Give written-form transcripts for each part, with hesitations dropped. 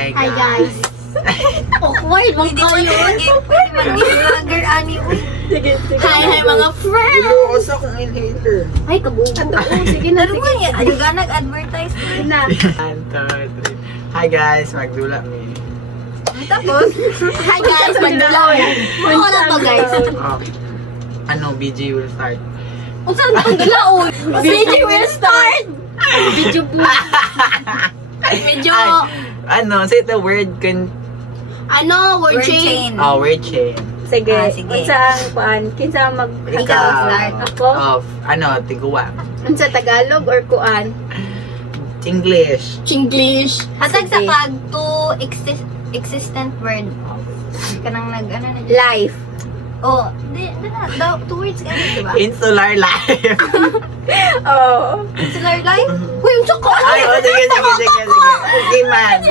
Hi Hi guys. Awkward, mga kayo. Pwede mag-give vlogger, ani. Sige. Hi mga friends. Hello, asa kong inhaler. Ay, kabuo. Sige na, Ano sige. ba yan? Ano ka nag-advertise? Na. 1, 2, 3. Hi guys, magdula mi. Tapos, Hi guys, magdalaw eh. Ano na to guys? Ano, BG will start. Kung saan magdalaw? Video will start. Video po. Medyo, Ano, say the word word word chain. chain. word chain. Sige. Sige. Unsang kuan? Kinsa mag Ikaw, start. Ako? Of, tiguwa. Unsa Tagalog or kuan? English. Chinglish. Hatag sa Sige. pag to existent word. Kanang nag-ano na. Life. Oh, na, 2 words ka diba? Insular life. Oh. Insular life? Uy, yung tsaka. Ay, sige. Okay man.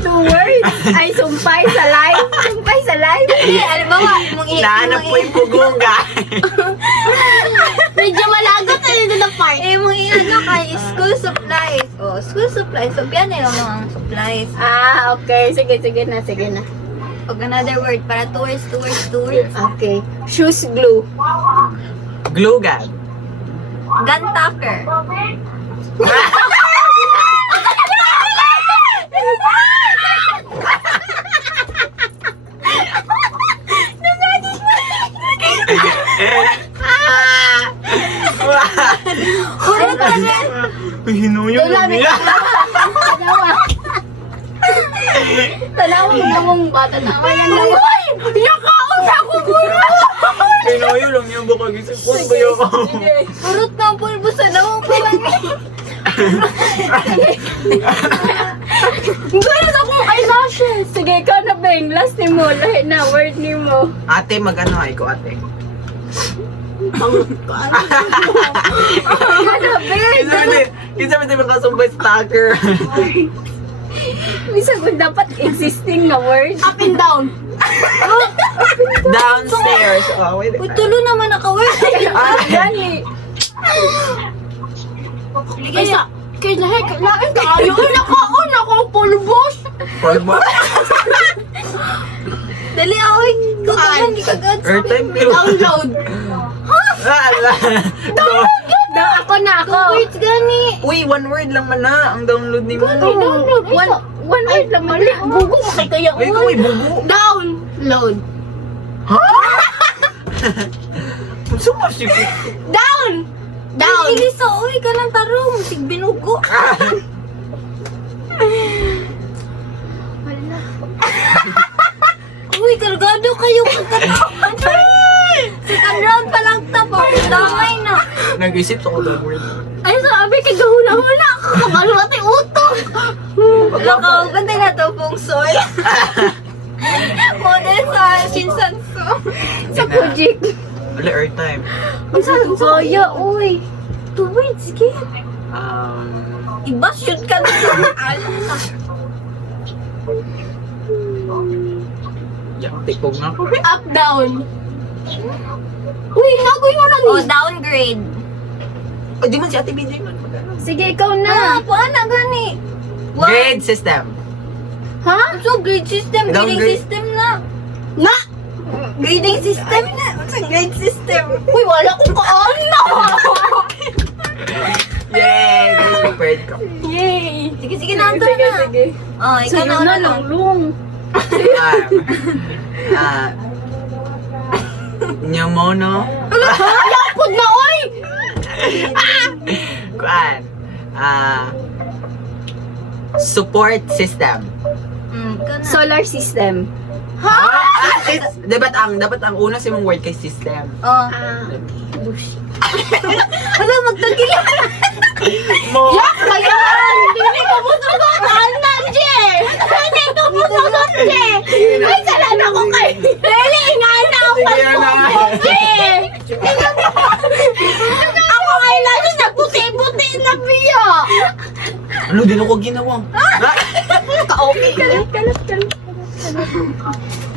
Two words. Ay, sumpay sa life. Sumpay sa life. Hindi, alimbawa, mong Nahanap po yung pugunga. Medyo malagot na dito na part. mong i-ano kay school supplies. Oh, school supplies. So, piyan na yung mga supplies. Ah, okay. Sige na. O, another word. Para 2 words. Okay. Shoes glue. Glue gun. Gun tucker. Hinuyong niya. Tanawa mo mong bata na. Ayan lang. Yakaon ako muna. Hinuyong lang yung bukag isip ko. Purot ng pulbo sa nawang palangi. Ganun akong eyelashes. Sige, ikaw na Beng. Last ni mo. Lahat na word ni mo. Ate, mag-ano ay ko ate. Ano, Beng? Kinsa ba tayo makasumbay stalker? Bisa kung dapat existing na word. Up and down. Downstairs. Oh, wait. Uy, tulo naman naka-word. Gani. Kaysa, kailangan kayo. Nakaon ako pulbos. Pulbo. Dali, aoy. Tutugan, di ka gad. Airtime pero. Download. Da, ako na ako. Words gani. Uy, 1 word lang man na ang download ni mo. Download. One word lang mali. Bugo makikaya. Uy, uy, bugo. Download. Sumasikip. Down. Down. Ilisa, uy, ka ng tarong. Sig binugo. Uy, kargado kayo pagkataon. Second round pa lang tapos. Damay na. Nag-isip ako ng word. Ay, sabi kay gahula-hula. Kakabalo natin utong. Lakaw, ganda na to pong soy. Model sa Shinsanso. Sa Kujik. Wala airtime. Ang saan kaya, uy. 2 words, kaya. Um, Shoot ka na. Alam na. Tikog na ako. Up, down. Uy, nagoy mo lang. O, downgrade. O, di man si Ate BJ man. Mag-ano? Sige, ikaw na. Paano gani? What? Grade system. Ha? So, grade system, grading Downgrade. system na. Na! Grading system na. Sa grade system. Uy, wala kong kaano. Yay! Guys, prepared ko. Yay. Sige, nandun na. Sige. Oh, ikaw Sa'yo na na lang. lang, Lung. Nyamono. Pud na, oy! Kuan. Support system. Ikaw na. Solar system. Dapat ang una sa mong word kay system. Oh. Wala, magtagil. Mo. Yak, kayan! Hindi ko mo susutan, Nanje! Hindi ko mo susutan, Je! Ay, salan ako kay... Dali, inaanaw pa Sige na. Ako eyelashes, nagputi-puti na biya! Ano din ako ginawa? Ka-okay. Kalat.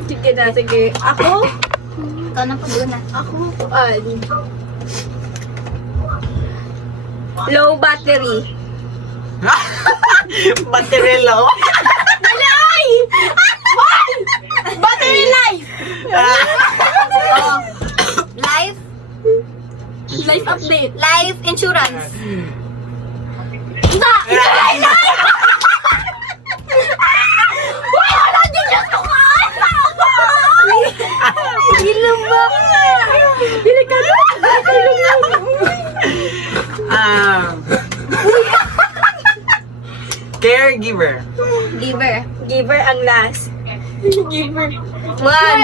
Sige na, sige. Ako? Ikaw na po na. Ako, low battery. Battery low. Ay! Battery life! Oh. Life Life update. life insurance. Wala din yung tukaan! Ilan ba? Caregiver. Giver. Giver ang last. Giver. One.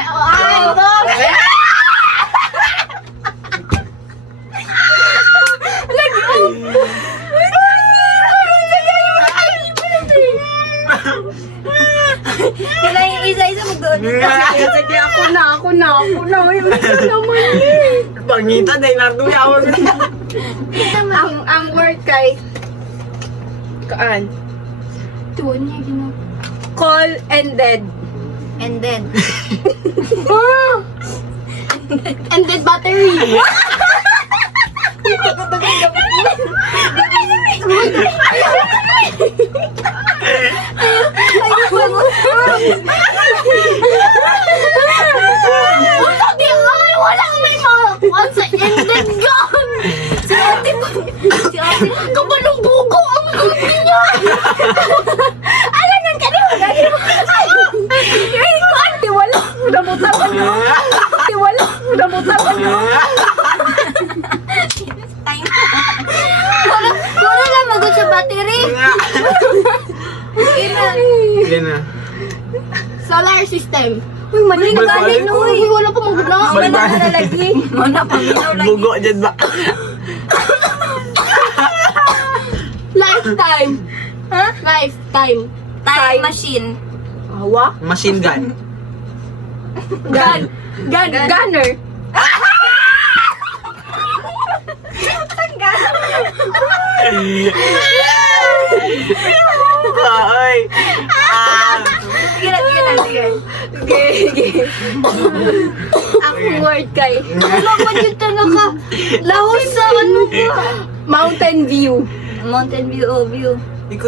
Kailan yung isa-isa magdoon. Sige, ako na. Yung isa naman eh. Pangita dahil natuyawan. Ang word kay kaan? Tuwan niya, ginawa. Call and dead. And then. And then battery. Wala may makakuha sa and then gone. Si ate po. Si ate po. Kabalong buko ang gusto niya. Alam nang kanina. Ay, ko ate, wala. Namutan ko nyo. Ate, wala. Namutan ko nyo. Time. Wala lang magod sa battery. Sige na. Solar system. Uy, mali na Balik-balik. galing no. Uy, wala pa maguna. Balik- Wala na lagi. Mana paminaw lagi. Bugo dyan ba? Lifetime. Ha? Lifetime. Time machine. Awa? Machine gun. Gunner. Ay. Sige na, sige na, sige. Okay. Ang word kay Ano ba dito talaga? Lahos sa ano ba? Mountain View. Mountain view, oh, view.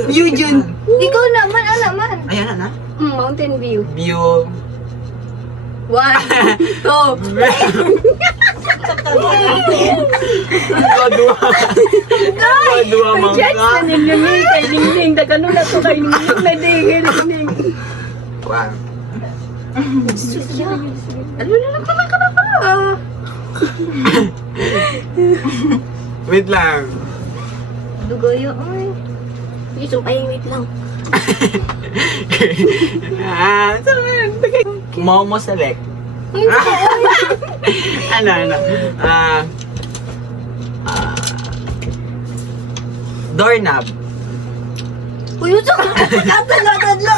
View dyan. Ikaw naman, naman. Ayan na. Mountain View. View. 1, 2. Kadua. Kadua Jets na mangga. nilingning kay Ningning. Dagano na to kay Ningning na digil. Wow. Ano na ka. Wait lang. Dugoyo, ay. Isumpay, wait lang. Momo select. Ano? Doorknob. Uy, usok! Katala!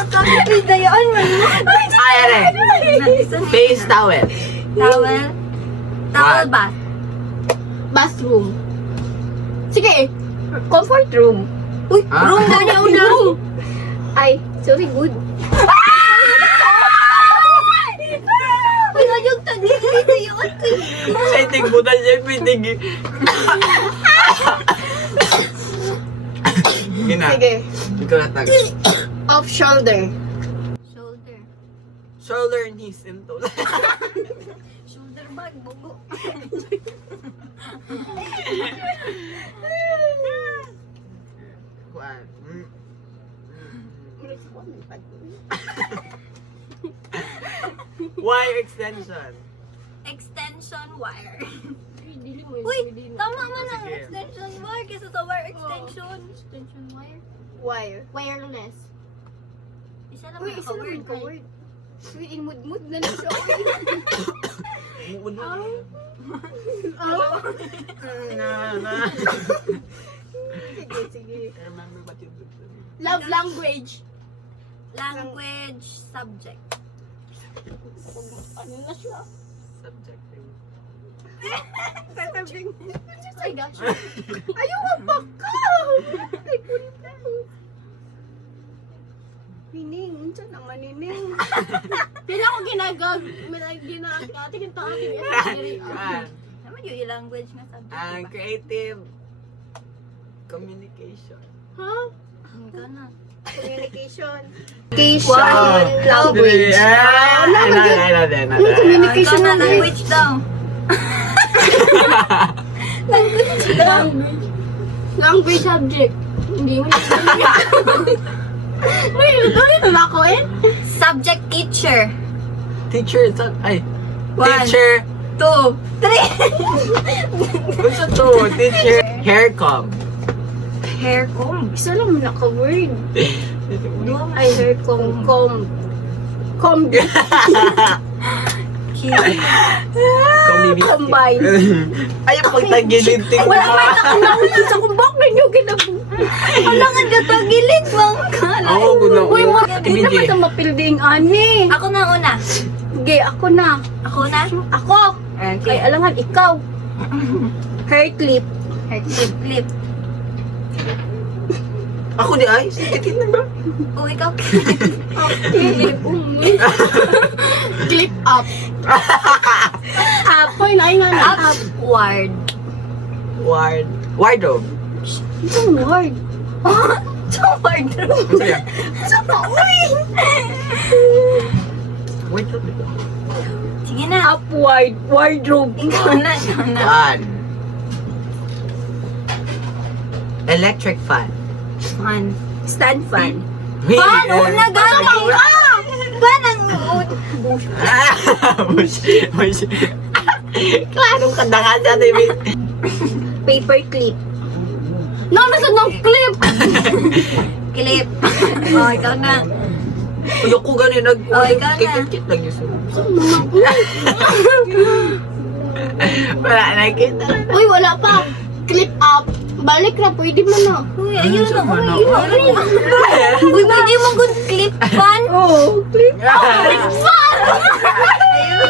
Kapitayaan mo. Ayere. Face towel. Towel. Towel What? bath. Bathroom. Sige. Comfort room. Uy, Ah? room na niya una. Ay, sorry, good. Uy, ayog tadi. Dito yun. Sa itig budal siya pitig. Gina. Sige. Ikaw na tag. Off shoulder. Shoulder. Shoulder, knees, and toes. Shoulder bag, bugo. Kuan. Wire extension. Extension wire. Dili mo Uy, tama man ang Sige. extension wire kaysa sa wire extension. Extension wire. Wire. Wireless. Isa lang Uy, ang isa lang word. ka word. Uy, imud-mud na na siya. Uno. Oh. Sige. Remember what you did. Love language. Language subject. Ano na siya? Subjective. Ay, gosh. Ayaw, wabak ka! Ay, kulit na. Nining, unsa naman nining? Hindi ako ginagag. Ginagati kita ating Kuan. Naman yung language nga subject. Ang diba? creative Communication. Ha? Ikaw na. Communication. One, language. Communication Ikaw na, language. language daw. Language subject. Hindi mo na. Wait, ulit na ako eh. Subject teacher. Teacher, ay. One. Teacher. 2, 3. What's a two? Teacher. Hair comb. Hair comb. Isa lang mo naka-word. Ay, hair comb. Comb. Combine. Ay, pagtagilid. Wala pa ito kung nakikita sa kumbak ninyo ginabu. Wala nga katagilid, bang kala. Oo, guna. Uy, hindi Hindi. naman ito mapilding, ani. Ako na una. Sige, ako na. Ako na? Ako. Ay, alangan, ikaw. Hair clip. Hair clip. Ako di ay. Sige, na ba? Oh, ikaw. Clip. Clip up. Apoy na, ay nga na. Up. Upward. Wardrobe. Itong word. Upward. Sige. Wardrobe. Sige na. Upward. Wardrobe. Ikaw na. Fan. Electric fan. One. Stand fan. Pan, una galing. Pan ang Bush. Klaro ka na nga sa TV. Paper clip. Nasa ng clip. clip. Oh, ikaw na. Uy, ako ganun Oh, ikaw na. Kikit lang yung wala, nakita na. Uy, wala pa. Clip up. Balik na, pwede mo na. Uy, ayun na. Ano? Uy, pwede mo good clip pan. Oh, clip Ayun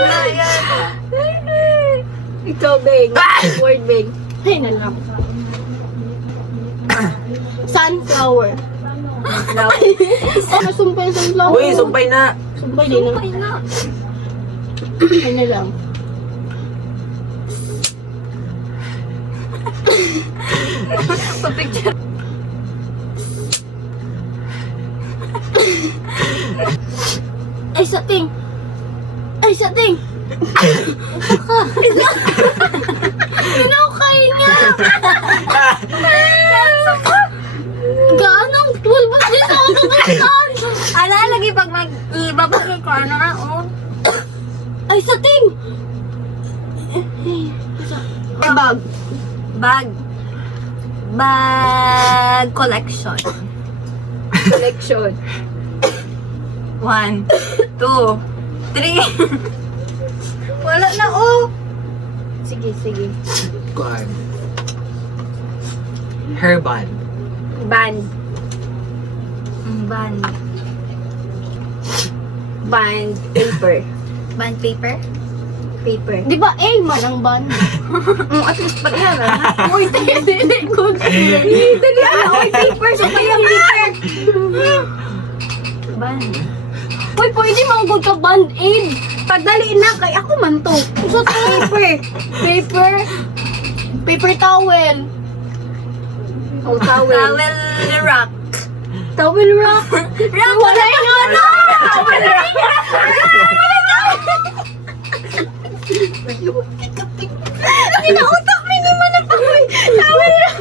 na, yan. Ikaw, Beng. Word, Beng. Ay, na lang. Sunflower. Oh, nasumpay yung sunflower. Uy, sumpay na. Sumpay din na. Ay na. Ay na lang. Pa-picture. Ay, sa ting. Ay, sa ting. Inukay niya. Ganong 12 ba din ako tutukan? Ala, lagi pag mag-ibabalik ko, ano na, oh. Ay, sa ting. Bag. Bag. Bag collection. Collection. 1, 2, 3. Wala na, oh. Sige, sige. Kuan. Hairband. Band. Band. Band paper. Band paper? Paper. Di ba A man ang band? At least pag yan, ah. Uy, dili ko. Dili ano, uy, paper. So kaya paper. Band. Uy, pwede manggod ka band-aid. Padali na, kay ako man to. So, paper. Paper. Paper towel. Oh, towel. Towel rock. Towel rock. Rock! Wala yung ano. Towel rock. Kinautak mo naman ang towel. Towel rock.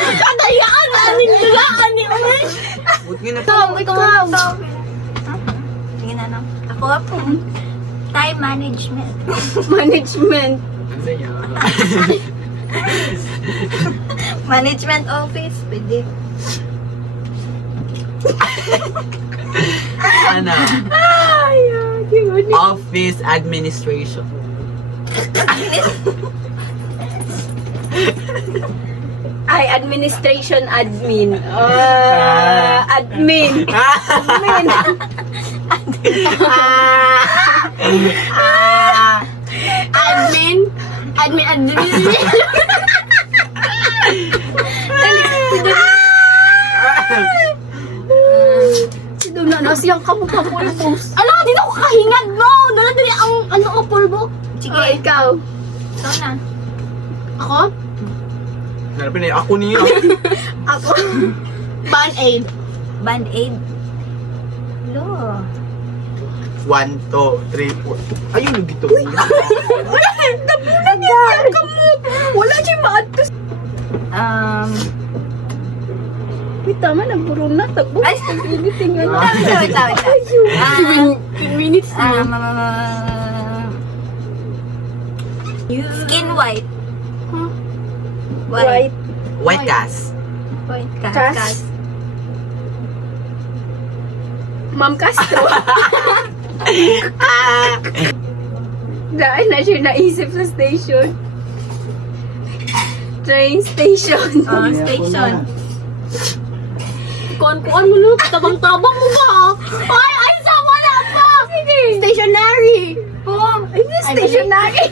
Kadayaan. Aning dulaan ni Uy. Buti nga na. Ikaw. Sige na, no? Ako. Time management. Management. Management office. Pwede. Ano? Ay, yun. Office administration. Ay, administration admin. Admin. Admin. Admin. Admin. Si Duna na siyang kamukha-pulbos. Ala, di na ako kahingad mo. Dala dali ang ano ko pulbo. Sige. Oh, ikaw. Ikaw na. Ako? Narapin na ako niya. Ako. Band-aid. Band-aid. Lo. 1, 2, 3, 4. Ayun yung gito. Tabunan niya siya kamot. Wala siya maadto. Wait, tama, nagpuro na. Tapos, Ay! pag-editing nga na. Wait lang. 2 minutes na. Skin white. White. White gas. White Cas. Ma'am Castro. Dahil na siya naisip sa station. Train station. Station. Kuan mo no, tabang-tabang mo ba? Ay, sama na pa! Sige. Stationary! Oh, hindi stationary.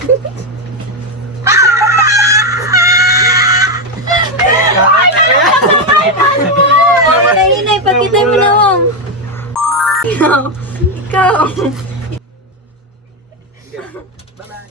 Inay, pagkitay mo na mong. Ikaw. Bye-bye.